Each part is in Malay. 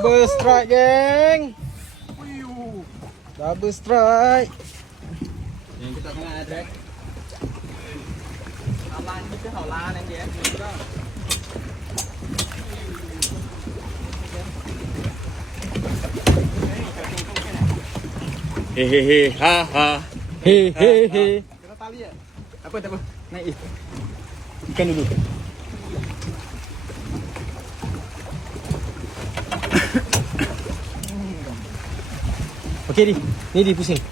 Double strike, geng. Double strike. Yang kita tengah ada. Alan kita halan yang dia. Hehehe, haha. Hehehe. Kita tali ya? Apa tak apa? Naik. Ikan dulu. Okey di. Ni di pusing.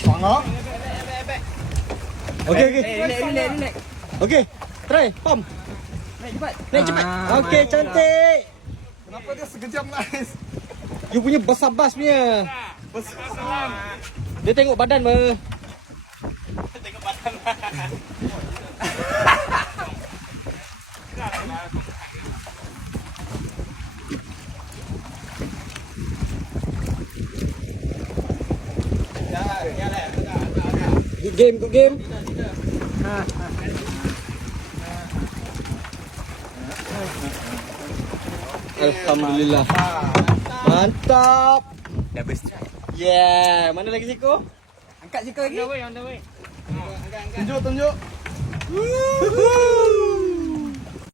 Semangat. Okey okey. Relax. Okey. Try, pam. Naik cepat. Naik cepat. Okey, cantik. Kenapa dia sekejap nice? You punya besar bas punya. Dia tengok badan me. Good game. Alhamdulillah. Mantap. Double strike. Yeah, mana lagi Siko? Angkat sikit lagi. On the way. Tunjuk. Woohoo.